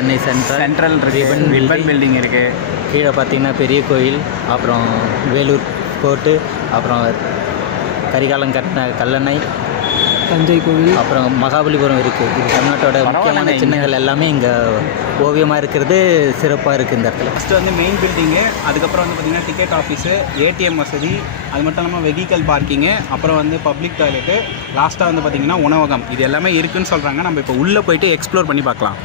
Chennai central ribbon building இருக்குது. கீழே பார்த்தீங்கன்னா பெரிய கோயில், அப்புறம் வேலூர் கோர்ட்டு, அப்புறம் கரிகாலன் கட்டின கல்லணை, தஞ்சை கோவில், அப்புறம் மகாபலிபுரம் இருக்குது. இது தமிழ்நாட்டோட முக்கியமான சின்னங்கள் எல்லாமே இங்கே ஓவியமாக இருக்கிறது சிறப்பாக இருக்குது இந்த இடத்துல. ஃபஸ்ட்டு வந்து மெயின் பில்டிங்கு, அதுக்கப்புறம் வந்து பார்த்திங்கன்னா டிக்கெட் ஆஃபீஸு, ஏடிஎம் வசதி, அது மட்டும் இல்லாமல் வெஹிக்கல் பார்க்கிங்கு, அப்புறம் வந்து பப்ளிக் டாய்லெட்டு, லாஸ்ட்டாக வந்து பார்த்திங்கன்னா உணவகம். இது எல்லாமே இருக்குதுன்னு சொல்கிறாங்க. நம்ம இப்போ உள்ளே போயிட்டு எக்ஸ்ப்ளோர் பண்ணி பார்க்கலாம்.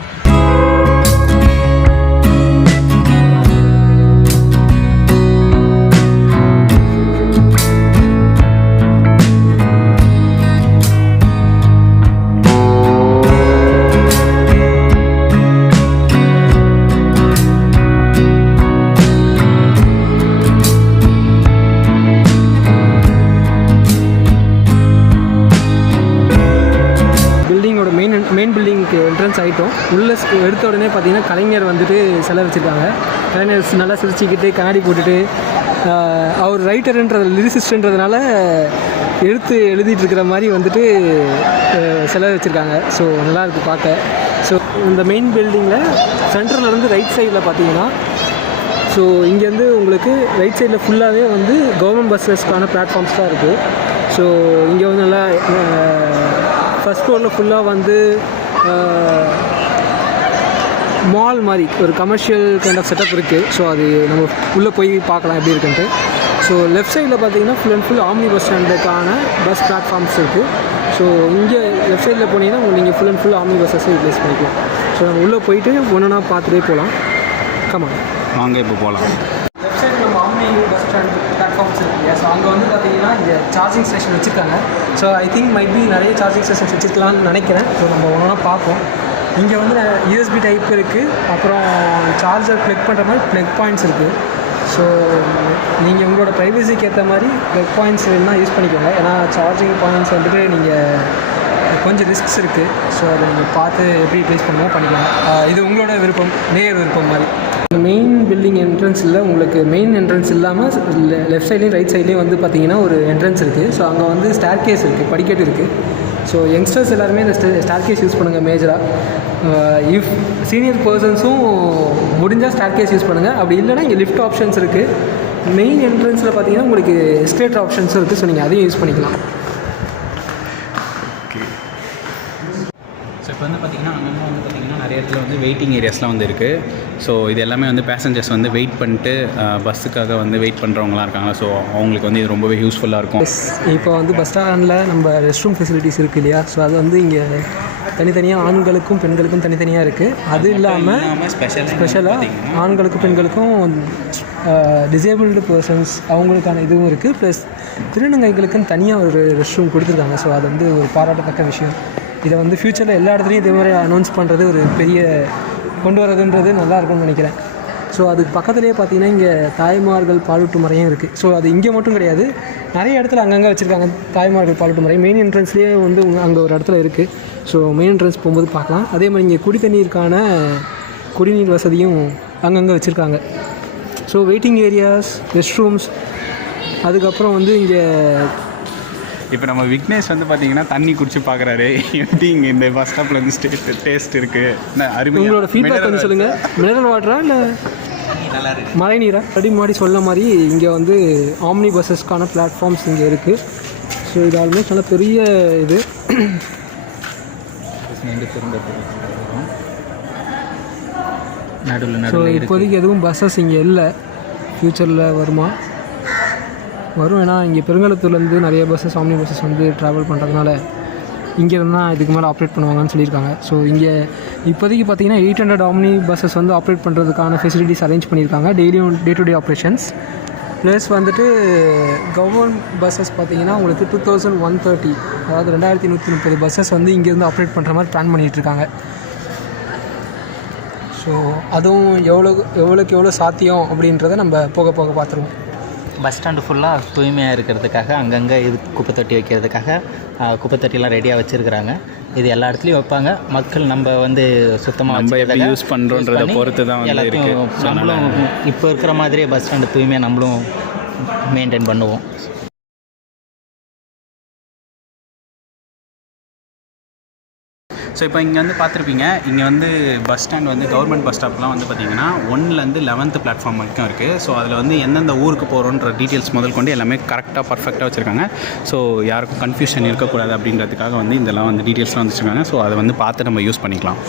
மெயின் பில்டிங்க்கு என்ட்ரன்ஸ் ஆகிட்டோம். உள்ளே எடுத்த உடனே பார்த்திங்கன்னா கலைஞர் வந்துட்டு சிலை வச்சுருக்காங்க. கலைஞர் நல்லா சிரிச்சிக்கிட்டு கண்ணாடி போட்டுட்டு, அவர் ரைட்டருன்றது லிரிசிஸ்ட்ன்றதுனால எழுதிட்டு இருக்கிற மாதிரி வந்துட்டு சிலை வச்சுருக்காங்க. ஸோ நல்லாயிருக்கு பார்க்க. ஸோ இந்த மெயின் பில்டிங்கில் சென்டர்லேருந்து ரைட் சைடில் பார்த்தீங்கன்னா, ஸோ இங்கேருந்து உங்களுக்கு ரைட் சைடில் ஃபுல்லாகவே வந்து கவர்மெண்ட் பஸ்ஸஸ்க்கான பிளாட்ஃபார்ம்ஸ் தான் இருக்குது. ஸோ இங்கே வந்து நல்லா ஃபஸ்ட் ஃப்ளோரில் ஃபுல்லாக வந்து மால் மாதிரி ஒரு கமர்ஷியல் கைண்ட் ஆஃப் செட்டப் இருக்குது. ஸோ அது நம்ம உள்ளே போய் பார்க்கலாம் எப்படி இருக்குன்ட்டு. ஸோ லெஃப்ட் சைடில் பார்த்தீங்கன்னா full and full omni bus ஸ்டாண்டுக்கான பஸ் பிளாட்ஃபார்ம்ஸ் இருக்குது. ஸோ இங்கே லெஃப்ட் சைடில் போனீங்கன்னா நீங்கள் ஃபுல் அண்ட் ஃபுல் ஆம்னி பஸ்ஸஸை யூட்டிலைஸ் பண்ணிக்கலாம். ஸோ நம்ம உள்ளே போயிட்டு ஒன்றா பார்த்துட்டே போகலாம். கமான் வாங்க இப்போ போகலாம். லெஃப்ட் சைடு நம்ம ஆம்னி பஸ் ஸ்டாண்ட் பிளாட்ஃபார்ம்ஸ் இருக்கு இல்லையா? ஸோ அங்கே வந்து பார்த்தீங்கன்னா இங்கே சார்ஜிங் ஸ்டேஷன் வச்சுருக்காங்க. ஸோ ஐ திங்க் மைபி நிறைய சார்ஜிங் ஸ்டேஷன்ஸ் வச்சுருக்கலாம்னு நினைக்கிறேன். ஸோ நம்ம ஒன்றா பார்ப்போம். இங்கே வந்து யூஎஸ்பி டைப் இருக்குது, அப்புறம் சார்ஜர் ப்ளக் பண்ணுற மாதிரி ப்ளக் பாயிண்ட்ஸ் இருக்குது. ஸோ நீங்கள் உங்களோட ப்ரைவசிக்கு ஏற்ற மாதிரி ப்ளக் பாயிண்ட்ஸ் வேணும்னா யூஸ் பண்ணிக்கோங்க. ஏன்னா சார்ஜிங் பாயிண்ட்ஸ் வந்துட்டு நீங்கள் கொஞ்சம் ரிஸ்க்ஸ் இருக்குது. ஸோ அதை நீங்கள் பார்த்து எப்படி ப்ளேஸ் பண்ணுமோ பண்ணிக்கலாம். இது உங்களோட விருப்பம், நேர் விருப்பம் மாதிரி. மெயின் பில்டிங் என்ட்ரன்ஸில் உங்களுக்கு மெயின் என்ட்ரன்ஸ் இல்லாமல் லெஃப்ட் சைட்லேயும் ரைட் சைட்லேயும் வந்து பார்த்தீங்கன்னா ஒரு என்ட்ரன்ஸ் இருக்குது. ஸோ அங்கே வந்து ஸ்டேர் கேஸ் இருக்குது, படிக்கட்டு இருக்குது. ஸோ யங்ஸ்டர்ஸ் எல்லாருமே இந்த ஸ்டேர் கேஸ் யூஸ் பண்ணுங்கள் மேஜராக. இஃப் சீனியர் பர்சன்ஸும் முடிஞ்சால் ஸ்டேர் கேஸ் யூஸ் பண்ணுங்கள். அப்படி இல்லைனா இங்கே லிஃப்ட் ஆப்ஷன்ஸ் இருக்குது. மெயின் என்ட்ரன்ஸில் பார்த்தீங்கன்னா உங்களுக்கு எஸ்கலேட்டர் ஆப்ஷன்ஸும் இருக்குது. ஸோ நீங்கள் அதையும் யூஸ் பண்ணிக்கலாம். ஸோ இப்போ வந்து பார்த்திங்கன்னா அங்கங்கே வந்து பார்த்திங்கன்னா நிறைய இடத்துல வந்து வெயிட்டிங் ஏரியாஸ்லாம் வந்து இருக்குது. ஸோ இது எல்லாமே வந்து பேசஞ்சர்ஸ் வந்து வெயிட் பண்ணிட்டு பஸ்ஸுக்காக வந்து வெயிட் பண்ணுறவங்களாம் இருக்காங்க. ஸோ அவங்களுக்கு வந்து இது ரொம்பவே யூஸ்ஃபுல்லாக இருக்கும். இப்போ வந்து பஸ் ஸ்டாண்டில் நம்ம ரெஸ்ட் ரூம் ஃபெசிலிட்டிஸ் இருக்குது இல்லையா? ஸோ அது வந்து இங்கே தனித்தனியாக ஆண்களுக்கும் பெண்களுக்கும் தனித்தனியாக இருக்குது. அது இல்லாமல் ஸ்பெஷலாக ஆண்களுக்கும் பெண்களுக்கும் டிசேபிள்டு பர்சன்ஸ் அவங்களுக்கான இதுவும் இருக்குது. ப்ளஸ் திருநங்கைகளுக்குன்னு தனியாக ஒரு ரெஸ்ட் ரூம் கொடுத்துருக்காங்க. ஸோ அது வந்து ஒரு பாராட்டத்தக்க விஷயம். இதை வந்து ஃப்யூச்சரில் எல்லா இடத்துலையும் இதே மாதிரி அனௌன்ஸ் பண்ணுறது ஒரு பெரிய கொண்டு வரதுன்றது நல்லா இருக்கும்னு நினைக்கிறேன். ஸோ அதுக்கு பக்கத்துலேயே பார்த்தீங்கன்னா இங்கே தாய்மார்கள் பாலூட்டு முறையும் இருக்குது. ஸோ அது இங்கே மட்டும் கிடையாது, நிறைய இடத்துல அங்கங்கே வச்சுருக்காங்க தாய்மார்கள் பாலூட்டு முறை. மெயின் என்ட்ரன்ஸ்லேயே வந்து அங்கே ஒரு இடத்துல இருக்குது. ஸோ மெயின் என்ட்ரன்ஸ் போகும்போது பார்க்கலாம். அதே மாதிரி இங்கே குடிநீர் வசதியும் அங்கங்கே வச்சுருக்காங்க. So waiting areas, rest rooms, அதுக்கப்புறம் வந்து இங்கே இப்போ நம்ம விக்னேஷ் வந்து பார்த்தீங்கன்னா தண்ணி குடிச்சு பார்க்குறாரு. எப்படி இங்கே இந்த பஸ் ஸ்டாப்பில் வந்து டேஸ்ட் இருக்குது அருமை. உங்களோட ஃபீட்பேக் வந்து சொல்லுங்கள். மினரல் வாட்டரா இல்லை மழை நீரா? முன்னாடி சொல்ல மாதிரி இங்கே வந்து ஆம்னி பஸ்ஸஸ்க்கான பிளாட்ஃபார்ம்ஸ் இங்கே இருக்குது. ஸோ இது ஆல்மோஸ்ட் நல்ல பெரிய இது. ஸோ இப்போதைக்கு எதுவும் பஸ்ஸஸ் இங்கே இல்லை. ஃப்யூச்சரில் வருமா? வரும். ஏன்னா இங்கே பெருங்கலத்தூர்லேருந்து நிறைய பஸ்ஸஸ் ஆம்னி பஸ்ஸஸ் வந்து ட்ராவல் பண்ணுறதுனால இங்கே தான் இதுக்கு மேலே ஆப்ரேட் பண்ணுவாங்கன்னு சொல்லியிருக்காங்க. ஸோ இங்கே இப்போதைக்கு பார்த்தீங்கன்னா 800 ஆம்னி பஸ்ஸஸ் வந்து ஆப்ரேட் பண்ணுறதுக்கான ஃபெசிலிட்டிஸ் அரேஞ்ச் பண்ணியிருக்காங்க. டெய்லியும் day to day operations. Plus வந்துட்டு கவர்மெண்ட் பஸ்ஸஸ் பார்த்தீங்கன்னா உங்களுக்கு 2130, அதாவது 2130 பஸ்ஸஸ் வந்து இங்கேருந்து ஆப்ரேட் பண்ணுற மாதிரி பிளான் பண்ணிகிட்ருக்காங்க. ஸோ அதுவும் எவ்வளோக்கு எவ்வளோ சாத்தியம் அப்படின்றத நம்ம போக போக பார்த்துருவோம். பஸ் ஸ்டாண்டு ஃபுல்லாக தூய்மையாக இருக்கிறதுக்காக அங்கங்கே இது குப்பை தொட்டி வைக்கிறதுக்காக குப்பை தொட்டிலாம் ரெடியாக வச்சுருக்குறாங்க. இது எல்லா இடத்துலையும் வைப்பாங்க. மக்கள் நம்ம வந்து சுத்தமாக நம்ம யூஸ் பண்ணுறோன்றதை பொறுத்து தான் எல்லாத்தையும் நம்மளும் இப்போ இருக்கிற மாதிரியே பஸ் ஸ்டாண்டு தூய்மையாக நம்மளும் மெயின்டைன் பண்ணுவோம். ஸோ இப்போ இங்கே வந்து பார்த்துருப்பீங்க, இங்கே வந்து பஸ் ஸ்டாண்ட் வந்து கவர்மெண்ட் பஸ் ஸ்டாப்லாம் வந்து பார்த்திங்கன்னா 1லேருந்து 11th பிளாட்ஃபார்ம் வரைக்கும் இருக்குது. ஸோ அதில் வந்து எந்தெந்த ஊருக்கு போகிறோன்ற டீட்டெயில்ஸ் முதல் கொண்டு எல்லாமே கரெக்டாக பர்ஃபெக்டாக வச்சுருக்காங்க. ஸோ யாருக்கும் கன்ஃபியூஷன் இருக்கக்கூடாது அப்படின்றதுக்காக வந்து இதெல்லாம் வந்து டீட்டெயில்ஸ்லாம் வச்சுருக்காங்க. ஸோ அதை வந்து பார்த்து நம்ம யூஸ் பண்ணிக்கலாம்.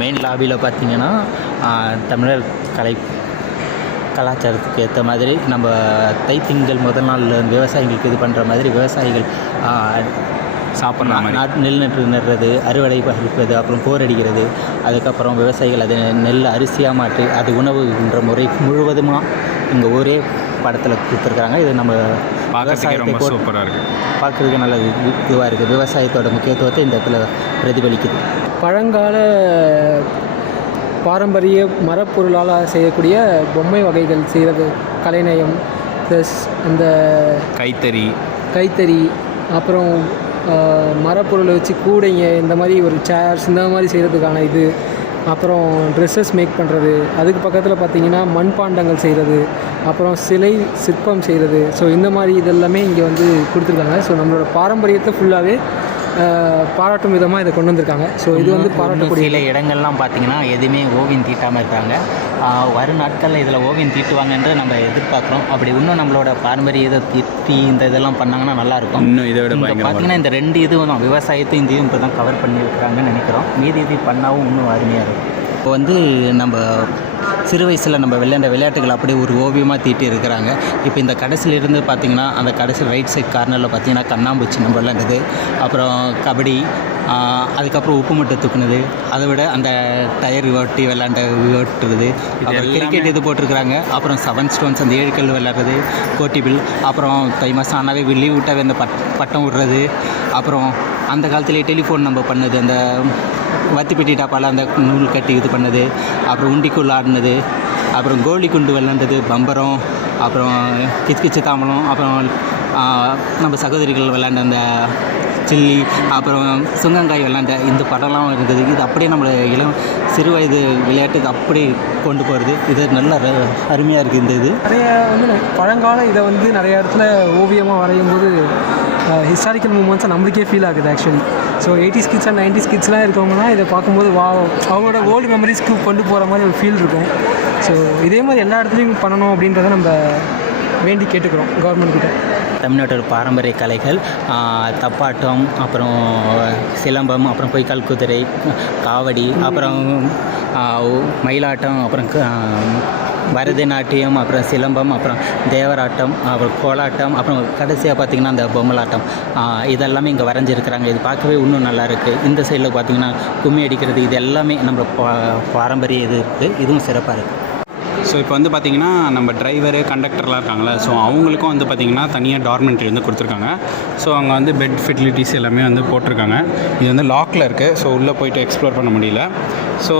மெயின் லாபியில் பார்த்தீங்கன்னா தமிழர் கலாச்சாரத்துக்கு ஏற்ற மாதிரி நம்ம தைத்திங்கள் முதல் நாள் விவசாயிகளுக்கு இது பண்ணுற மாதிரி விவசாயிகள் சாப்பிட்ற மாதிரி நெல் நடுறது, அறுவடை பறிப்பது, அப்புறம் போர் அடிக்கிறது, அதுக்கப்புறம் விவசாயிகள் அதை நெல் அரிசியாக மாற்றி அது உணவுன்ற முறை முழுவதுமாக இங்கே ஒரே படத்தில் கொடுத்துருக்காங்க. இது நம்ம ரொம்ப சூப்பராக இருக்குது, பார்க்குறதுக்கு நல்ல இதுவாக இருக்குது. விவசாயத்தோட முக்கியத்துவத்தை இந்த இடத்துல பிரதிபலிக்குது. பழங்கால பாரம்பரிய மரப்பொருளால் செய்யக்கூடிய பொம்மை வகைகள் செய்கிறது, கலைநயம் ப்ளஸ் அந்த கைத்தறி, அப்புறம் மரப்பொருளை வச்சு கூடைங்க, இந்த மாதிரி ஒரு சேர்ஸ் இந்த மாதிரி செய்கிறதுக்கான இது, அப்புறம் ட்ரெஸ்ஸஸ் மேக் பண்ணுறது, அதுக்கு பக்கத்தில் பார்த்திங்கன்னா மண்பாண்டங்கள் செய்கிறது, அப்புறம் சிலை சிற்பம் செய்கிறது. ஸோ இந்த மாதிரி இதெல்லாமே இங்கே வந்து கொடுத்துருக்காங்க. ஸோ நம்மளோட பாரம்பரியத்தை ஃபுல்லாகவே பாராட்டும் விதமாக இதை கொண்டு வந்திருக்காங்க. ஸோ இது வந்து பாராட்டக்கூடிய சில இடங்கள்லாம் பார்த்திங்கன்னா எதுவுமே ஓவியம் தீட்டாமல் இருக்காங்க. வரும் நாட்களில் இதில் ஓவியம் தீட்டுவாங்கன்ற நம்ம எதிர்பார்க்குறோம். அப்படி இன்னும் நம்மளோட பாரம்பரிய இதை தீட்டி இந்த இதெல்லாம் பண்ணாங்கன்னா நல்லாயிருக்கும். இன்னும் இதை விட பார்த்திங்கன்னா இந்த 2 இதுவும் தான், விவசாயத்தையும் இதையும் இப்போ தான் கவர் பண்ணியிருக்கிறாங்கன்னு நினைக்கிறோம். மீதி இது பண்ணாவும் இன்னும் அருமையாக இருக்கும். இப்போ வந்து நம்ம சிறு வயசில் நம்ம விளையாண்ட விளையாட்டுகள் அப்படியே ஒரு ஓவியமாக தீட்டி இருக்கிறாங்க. இப்போ இந்த கடைசியிலிருந்து பார்த்திங்கன்னா அந்த கடைசி ரைட் சைட் கார்னரில் பார்த்திங்கன்னா கண்ணாம்பூச்சி நம்ம விளையாண்டது, அப்புறம் கபடி, அதுக்கப்புறம் உப்பு மட்டை தூக்குனது, அதை விட அந்த டயர் ஓட்டி ஓட்டுறது, அப்புறம் கிரிக்கெட் இது போட்டிருக்கிறாங்க. அப்புறம் 7 ஸ்டோன்ஸ் அந்த 7 கல் விளையாடுறது, கோட்டிபில், அப்புறம் தை மாதம் ஆனாவே லீவ் விட்டாவே அந்த பட்டம் விடுறது, அப்புறம் அந்த காலத்துலேயே டெலிஃபோன் நம்ம பண்ணது, அந்த வத்திப்பெட்டி டாப்பால் அந்த நூல் கட்டி இது பண்ணது, அப்புறம் உண்டிக்குள் ஆடினது, அப்புறம் கோலி குண்டு விளாண்டது, பம்பரம், அப்புறம் கிச்சு தாம்பலம், அப்புறம் நம்ம சகோதரிகள் விளாண்ட அந்த சில்லி, அப்புறம் சுங்கங்காய் விளாண்ட இந்த படம்லாம் இருந்தது. இது அப்படியே நம்மளை சிறு வயது விளையாட்டுக்கு அப்படியே கொண்டு போகிறது. இது நல்ல அருமையாக இருக்குது. இந்த இது நிறைய வந்து பழங்கால இதை வந்து நிறைய இடத்துல ஓவியமாக வரையும் போது ஹிஸ்டாரிக்கல் மூமெண்ட்ஸை நம்மளுக்கே ஃபீல் ஆகுது actually. So 80s kids and 90s கிட்ஸ்லாம் இருக்கவங்கலாம் இதை பார்க்கும்போது அவங்களோட ஓல்டு மெமரிஸ்க்கு கொண்டு போகிற மாதிரி ஒரு ஃபீல் இருக்கும். ஸோ இதே மாதிரி எல்லா இடத்துலையும் பண்ணணும் அப்படின்றத நம்ம வேண்டி கேட்டுக்கிறோம் கவர்மெண்ட் கிட்ட. தமிழ்நாட்டோட பாரம்பரிய கலைகள் தப்பாட்டம், அப்புறம் சிலம்பம், அப்புறம் பொய்க்கால் குதிரை, காவடி, அப்புறம் மயிலாட்டம், அப்புறம் பரதநாட்டியம், அப்புறம் சிலம்பம், அப்புறம் தேவராட்டம், அப்புறம் கோலாட்டம், அப்புறம் கடைசியாக பார்த்திங்கன்னா அந்த பொம்மலாட்டம், இதெல்லாமே இங்கே வரைஞ்சிருக்கிறாங்க. இது பார்க்கவே இன்னும் நல்லாயிருக்கு. இந்த சைடில் பார்த்திங்கன்னா கும்மி அடிக்கிறது, இது எல்லாமே நம்ம பாரம்பரிய இது இருக்குது. இதுவும் சிறப்பாக இருக்குது. ஸோ இப்போ வந்து பார்த்திங்கன்னா நம்ம டிரைவரு கண்டக்டர்லாம் இருக்காங்களே, ஸோ அவங்களுக்கும் வந்து பார்த்திங்கன்னா தனியாக டார்மெண்ட்ரி வந்து கொடுத்துருக்காங்க. ஸோ அங்கே வந்து பெட் ஃபெசிலிட்டிஸ் எல்லாமே வந்து போட்டிருக்காங்க. இது வந்து லாக்கில் இருக்குது. ஸோ உள்ளே போய்ட்டு எக்ஸ்ப்ளோர் பண்ண முடியல. ஸோ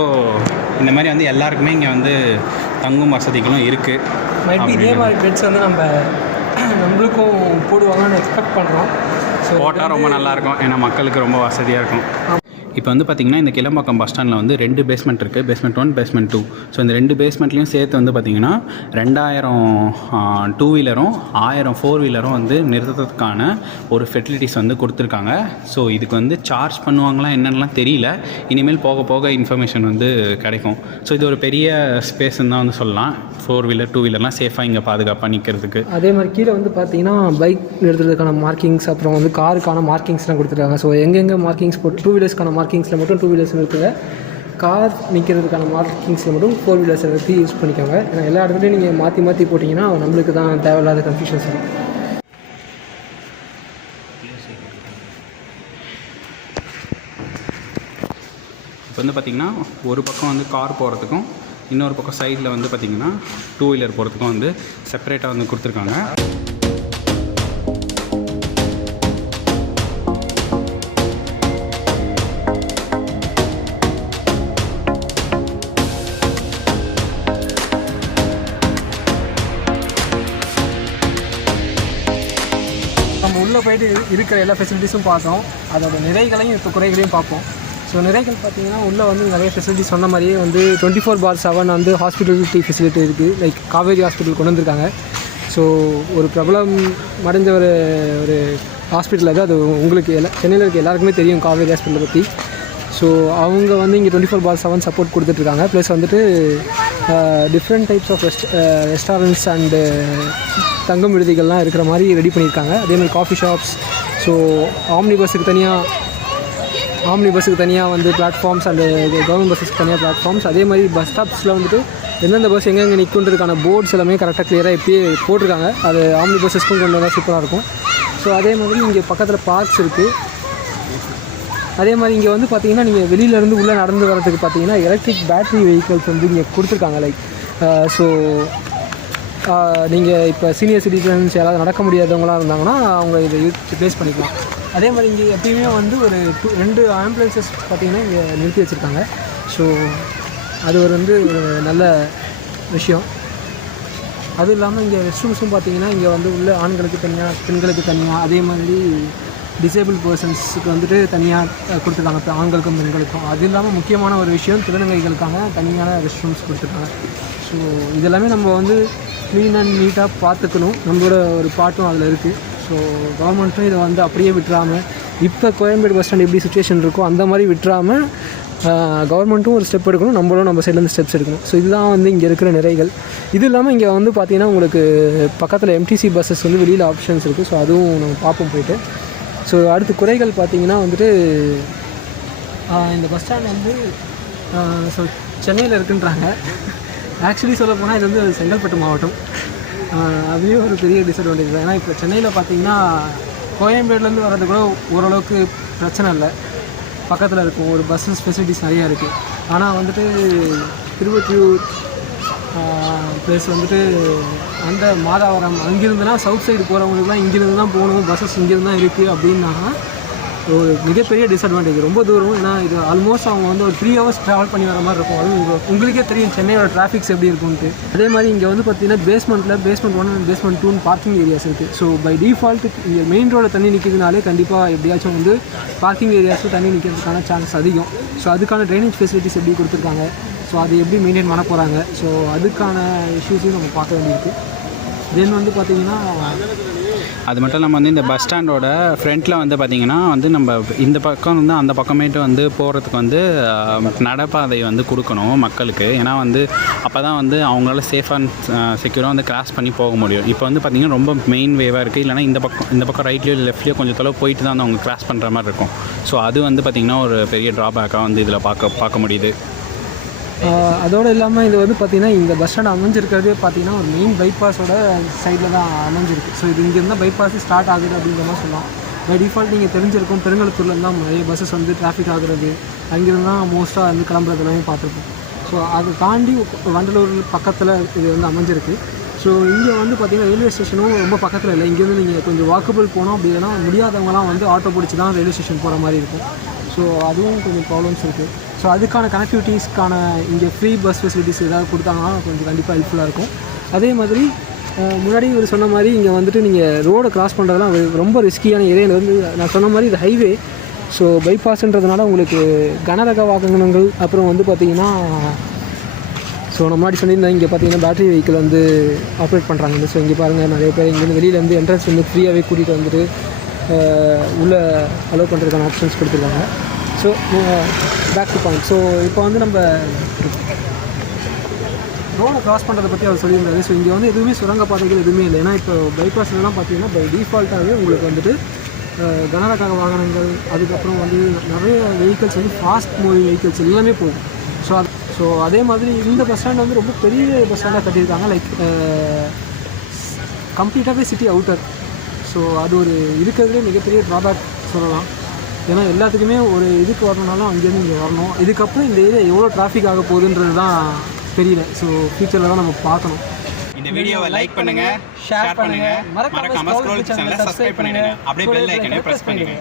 இந்த மாதிரி வந்து எல்லாருக்குமே இங்கே வந்து தங்கும் வசதிகளும் இருக்குது. இதே மாதிரி பெட்ஸ் வந்து நம்மளுக்கும் போடுவாங்கன்னு எக்ஸ்பெக்ட் பண்ணுறோம். ஸோ போட்டால் ரொம்ப நல்லாயிருக்கும், ஏன்னா மக்களுக்கு ரொம்ப வசதியாக இருக்கும். இப்போ வந்து பார்த்திங்கன்னா இந்த கிளம்பாக்கம் பஸ் ஸ்டாண்டில் வந்து 2 பேஸ்மெண்ட் இருக்குது, பேஸ்மெண்ட் 1, பேஸ்மெண்ட் 2. ஸோ இந்த 2 பேஸ்மெண்ட்லேயும் சேர்த்து வந்து பார்த்திங்கன்னா 2000 2 வீலரும் 1000 4 வீலரும் வந்து நிறுத்தத்துக்கான ஒரு ஃபெசிலிட்டிஸ் வந்து கொடுத்துருக்காங்க. ஸோ இதுக்கு வந்து சார்ஜ் பண்ணுவாங்களா என்னென்னலாம் தெரியல, இனிமேல் போக போக இன்ஃபர்மேஷன் வந்து கிடைக்கும். ஸோ இது ஒரு பெரிய ஸ்பேஸ்ன்னு தான் வந்து சொல்லலாம். 4 வீலர் 2 வீலர்லாம் சேஃபாக இங்கே பாதுகாப்பாக நிற்கிறதுக்கு. அதே மாதிரி கீழே வந்து பார்த்திங்கன்னா பைக் நிறுத்துறதுக்கான மார்க்கிங்ஸ், அப்புறம் வந்து காருக்கான மார்க்கிங்ஸ்லாம் கொடுத்துருக்காங்க. ஸோ எங்கெங்கே மார்க்கிங்ஸ் போட்டு 2 வீலர்ஸ்க்கான மார்க்கிங்ஸில் மட்டும் 2 வீலர்ஸ் நிறுத்துங்க, கார் நிற்கிறதுக்கான மார்க்கிங்ஸில் மட்டும் 4 வீலர்ஸ் எடுத்து யூஸ் பண்ணிக்கோங்க. ஏன்னா எல்லா இடத்துலையும் நீங்கள் மாற்றி போட்டிங்கன்னா நம்மளுக்கு தான் தேவையில்லாத கன்ஃபியூஷன்ஸ் வரும். இப்போ வந்து பார்த்திங்கன்னா ஒரு பக்கம் வந்து கார் போகிறதுக்கும் இன்னொரு பக்கம் சைடில் வந்து பார்த்திங்கன்னா 2 வீலர் போகிறதுக்கும் வந்து செப்பரேட்டாக வந்து கொடுத்துருக்காங்க. நம்ம உள்ளே போயிட்டு இருக்கிற எல்லா ஃபெசிலிட்டிஸும் பார்த்தோம். அதோட நிறைகளையும் இப்போ குறைகளையும் பார்ப்போம். ஸோ நிறைகள் பார்த்தீங்கன்னா உள்ளே வந்து நிறைய ஃபெசிலிட்டிஸ் சொன்ன மாதிரியே வந்து 24/7 வந்து ஹாஸ்பிட்டலிட்டி ஃபெசிலிட்டி இருக்குது. லைக் காவேரி ஹாஸ்பிட்டல் கொண்டு வந்திருக்காங்க. ஸோ ஒரு பிரபலம் அடைஞ்ச ஒரு ஹாஸ்பிட்டல் அது உங்களுக்கு சென்னையில் இருக்க எல்லாருக்குமே தெரியும் காவேரி ஹாஸ்பிட்டலை பற்றி. ஸோ அவங்க வந்து இங்கே 24/7 சப்போர்ட் கொடுத்துட்ருக்காங்க. ப்ளஸ் வந்துட்டு different types of restaurants and தங்கும் விடுதிகள்லாம் இருக்கிற மாதிரி ரெடி பண்ணியிருக்காங்க. அதேமாதிரி காஃபி ஷாப்ஸ். ஸோ ஆம்னி பஸ்ஸுக்கு தனியாக வந்து பிளாட்ஃபார்ம்ஸ் அண்டு கவர்மெண்ட் பஸ்ஸுக்கு தனியாக பிளாட்ஃபார்ம்ஸ். அதே மாதிரி பஸ் ஸ்டாப்ஸில் வந்துட்டு எந்தெந்த பஸ் எங்கெங்கே நிற்குன்றதுக்கான போர்ட்ஸ் எல்லாமே கரெக்டாக க்ளியராக இப்போயே போட்டிருக்காங்க. அது ஆம்னி பஸ்ஸஸ்க்கும் கொண்டு வந்தால் சூப்பராக இருக்கும். ஸோ அதே மாதிரி இங்கே பக்கத்தில் பார்க்ஸ் இருக்குது. அதே மாதிரி இங்கே வந்து பார்த்திங்கன்னா நீங்கள் வெளியிலேருந்து உள்ளே நடந்து வரதுக்கு பார்த்தீங்கன்னா எலக்ட்ரிக் பேட்டரி வெஹிக்கல்ஸ் வந்து இங்கே கொடுத்துருக்காங்க. லைக் ஸோ நீங்கள் இப்போ சீனியர் சிட்டிசன்ஸ் யாராவது நடக்க முடியாதவங்களாக இருந்தாங்கன்னா அவங்க இதை ரிப்ளேஸ் பண்ணிக்கலாம். அதே மாதிரி இங்கே எப்பயுமே வந்து ஒரு 2 ஆம்புலன்சஸ் பார்த்திங்கன்னா இங்கே நிறுத்தி வச்சுருக்காங்க. ஸோ அது ஒரு நல்ல விஷயம். அதுவும் இல்லாமல் இங்கே ரெஸ்ட் ரூம்ஸும் பார்த்திங்கன்னா இங்கே வந்து உள்ள ஆண்களுக்கு தனியாக பெண்களுக்கு தனியாக அதே மாதிரி டிசேபிள் பர்சன்ஸுக்கு வந்துட்டு தனியாக கொடுத்துருக்காங்க. இப்போ ஆண்களுக்கும் பெண்களுக்கும். அது இல்லாமல் முக்கியமான ஒரு விஷயம் திருநங்கைகளுக்கான தனியான ரெஸ்ட் ரூம்ஸ் கொடுத்துருக்காங்க. ஸோ இதெல்லாமே நம்ம வந்து க்ளீன் அண்ட் நீட்டாக பார்த்துக்கணும். நம்மளோட ஒரு பாட்டும் அதில் இருக்குது. ஸோ கவர்மெண்ட்டும் இதை வந்து அப்படியே விட்டுறாமல் இப்போ கோயம்பேடு பஸ் ஸ்டாண்ட் எப்படி சுச்சுவேஷன் இருக்கோ அந்த மாதிரி விட்டுறாமல் கவர்மெண்ட்டும் ஒரு ஸ்டெப் எடுக்கணும். நம்ம சைட்லேருந்து ஸ்டெப்ஸ் எடுக்கணும். ஸோ இதுதான் வந்து இங்கே இருக்கிற நிறைகள். இது இல்லாமல் இங்கே வந்து பார்த்திங்கன்னா உங்களுக்கு பக்கத்தில் எம்டிசி பஸ்ஸஸ் வந்து வெளியில் ஆப்ஷன்ஸ் இருக்குது. ஸோ அதுவும் நம்ம பார்ப்போம் போய்ட்டு. ஸோ அடுத்து குறைகள் பார்த்திங்கன்னா வந்துட்டு இந்த பஸ் ஸ்டாண்ட் வந்து ஸோ சென்னையில் இருக்குன்றாங்க. ஆக்சுவலி சொல்ல போனால் இது வந்து செங்கல்பட்டு மாவட்டம். அதுவே ஒரு பெரிய டிஸ்அட்வான்டேஜ் தான். ஏன்னா இப்போ சென்னையில் பார்த்திங்கன்னா கோயம்பேடுலேருந்து வர்றது கூட ஓரளவுக்கு பிரச்சனை இல்லை, பக்கத்தில் இருக்கும். ஒரு பஸ்ஸஸ் ஃபெசிலிட்டிஸ் நிறையா இருக்குது. ஆனால் வந்துட்டு திருவொற்றியூர் ப்ளஸ் வந்துட்டு அந்த மாதாவரம் அங்கேருந்துனா சவுத் சைடு போகிறவங்களுக்குலாம் இங்கேருந்து தான் போகணும், பஸ்ஸஸ் இங்கேருந்து தான் இருக்குது அப்படின்னா ஒரு மிகப்பெரிய டிஸ்அட்வான்டேஜ். ரொம்ப தூரம். ஏன்னா இது ஆல்மோஸ்ட் அவங்க வந்து ஒரு 3 hours ட்ராவல் பண்ணி வர மாதிரி இருக்கும். அதுவும் உங்களுக்கே தெரியும் சென்னையோட டிராஃபிக்ஸ் எப்படி இருக்கும்ட்டு. அதே மாதிரி இங்கே வந்து பார்த்திங்கன்னா basement 1 and basement 2 parking areas இருக்குது. ஸோ பை டிஃபால்ட்டு இங்கே மெயின் ரோடில் தண்ணி நிற்கிறதுனாலே கண்டிப்பாக எப்படியாச்சும் வந்து பார்க்கிங் ஏரியாஸில் தண்ணி நிற்கிறதுக்கான சான்ஸ் அதிகம். ஸோ அதுக்கான ட்ரைனேஜ் ஃபெசிலிட்டிஸ் எப்படி கொடுத்துருக்காங்க, ஸோ அதை எப்படி மெயின்டைன் பண்ண போகிறாங்க, ஸோ அதுக்கான இஷ்யூஸையும் நம்ம பார்க்க வேண்டியிருக்கு. தென் வந்து பார்த்திங்கன்னா அது மட்டும் இல்லாமல் வந்து இந்த பஸ் ஸ்டாண்டோட ஃப்ரண்ட்டில் வந்து பார்த்திங்கன்னா வந்து நம்ம இந்த பக்கம் வந்து அந்த பக்கமேட்டு வந்து போகிறதுக்கு வந்து நடைபாதை வந்து கொடுக்கணும் மக்களுக்கு. ஏன்னா வந்து அப்போ தான் வந்து அவங்களால சேஃப் அண்ட் செக்யூராக வந்து கிராஸ் பண்ணி போக முடியும். இப்போ வந்து பார்த்திங்கன்னா ரொம்ப மெயின் வேவாக இருக்குது. இல்லைனா இந்த பக்கம் ரைட்லேயோ லெஃப்ட்லேயோ கொஞ்சம் தொலைவு போயிட்டு தான் வந்து அவங்க கிராஸ் பண்ணுற மாதிரி இருக்கும். ஸோ அது வந்து பார்த்திங்கன்னா ஒரு பெரிய ட்ராபேக்காக வந்து இதில் பார்க்க முடியுது. அதோடு இல்லாமல் இது வந்து பார்த்திங்கன்னா இந்த பஸ் ஸ்டாண்ட் அமைஞ்சிருக்கிறதே பார்த்திங்கன்னா ஒரு மெயின் பைபாஸோட சைடில் தான் அமைஞ்சிருக்கு. ஸோ இது இங்கேருந்தால் பைபாஸ் ஸ்டார்ட் ஆகுது அப்படிங்கிற மாதிரி சொல்லலாம். பை டிஃபால்ட் நீங்கள் தெரிஞ்சிருக்கும் பெருங்கலத்தூரில் தான் நிறைய பஸ்ஸஸ் வந்து டிராஃபிக் ஆகுறது, அங்கேருந்து தான் மோஸ்ட்டாக வந்து கிளம்புறது எல்லாமே பார்த்துருப்போம். ஸோ அதை தாண்டி வண்டலூர் பக்கத்தில் இது வந்து அமைஞ்சிருக்கு. ஸோ இங்கே வந்து பார்த்திங்கன்னா ரயில்வே ஸ்டேஷனும் ரொம்ப பக்கத்தில் இல்லை. இங்கேருந்து நீங்கள் கொஞ்சம் வாக்கபிள் போனோம் அப்படின்னா முடியாதவங்களாம் வந்து ஆட்டோ பிடிச்சி தான் ரயில்வே ஸ்டேஷன் போகிற மாதிரி இருக்கும். ஸோ அதுவும் கொஞ்சம் ப்ராப்ளம்ஸ் இருக்குது. ஸோ அதுக்கான கனெக்டிவிட்டிஸ்க்கான இங்கே ஃப்ரீ பஸ் ஃபெசிலிட்டிஸ் ஏதாவது கொடுத்தாங்கன்னா கொஞ்சம் கண்டிப்பாக ஹெல்ப்ஃபுல்லாக இருக்கும். அதே மாதிரி முன்னாடி ஒரு சொன்ன மாதிரி இங்கே வந்துட்டு நீங்கள் ரோடை கிராஸ் பண்ணுறதுலாம் ரொம்ப ரிஸ்கியான ஏரியாவில் வந்து நான் சொன்ன மாதிரி இது ஹைவே. ஸோ பைபாஸ்ன்றதுனால உங்களுக்கு கனரக வாகனங்கள் அப்புறம் வந்து பார்த்திங்கன்னா ஸோ நான் முன்னாடி சொல்லியிருந்தேன் இங்கே பார்த்திங்கன்னா பேட்டரி வெஹிக்கிள் வந்து ஆப்ரேட் பண்ணுறாங்க. ஸோ இங்கே பாருங்கள் நிறைய பேர் இங்கேருந்து வெளியிலேருந்து என்ட்ரன்ஸ் வந்து ஃப்ரீயாகவே கூட்டிகிட்டு வந்துட்டு உள்ளே அலோவ் பண்ணுறதுக்கான ஆப்ஷன்ஸ் கொடுத்துருக்காங்க. So back to point. So இப்போ வந்து நம்ம ரோடை கிராஸ் பண்ணுறதை பற்றி அவர் சொல்லியிருந்தாரு. ஸோ இங்கே வந்து எதுவுமே சுரங்கப்பாதைகள் எதுவுமே இல்லை. ஏன்னா இப்போ பைபாஸ்லாம் பார்த்தீங்கன்னா பை டிஃபால்ட்டாகவே உங்களுக்கு வந்துட்டு கனரக வாகனங்கள் அதுக்கப்புறம் வந்து நிறைய வெஹிக்கல்ஸ் வந்து ஃபாஸ்ட் மூவிங் வெஹிக்கல்ஸ் எல்லாமே போகும். ஸோ அதே மாதிரி இந்த பஸ் ஸ்டாண்ட் வந்து ரொம்ப பெரிய பஸ் ஸ்டாண்டாக கட்டியிருக்காங்க. லைக் கம்ப்ளீட்டாகவே சிட்டி அவுட்டர். ஸோ அது ஒரு இருக்கிறதுலே மிகப்பெரிய ட்ராபேக் சொல்லலாம். ஏன்னா எல்லாத்துக்குமே ஒரு இதுக்கு வரணுனாலும் அங்கேருந்து இங்கே வரணும். இதுக்கப்புறம் இந்த ஏரியா எவ்வளோ டிராஃபிக் ஆக போகுதுன்றது தான் தெரியல. ஸோ ஃபியூச்சரில் தான் நம்ம பார்க்கணும். இந்த வீடியோவை லைக் பண்ணுங்கள், ஷேர் பண்ணுங்கள், மறக்காம ஸ்க்ரோல் சேனலை சப்ஸ்கிரைப் பண்ணிடுங்க, அப்படியே பெல் ஐக்கனை பிரஸ் பண்ணிடுங்க.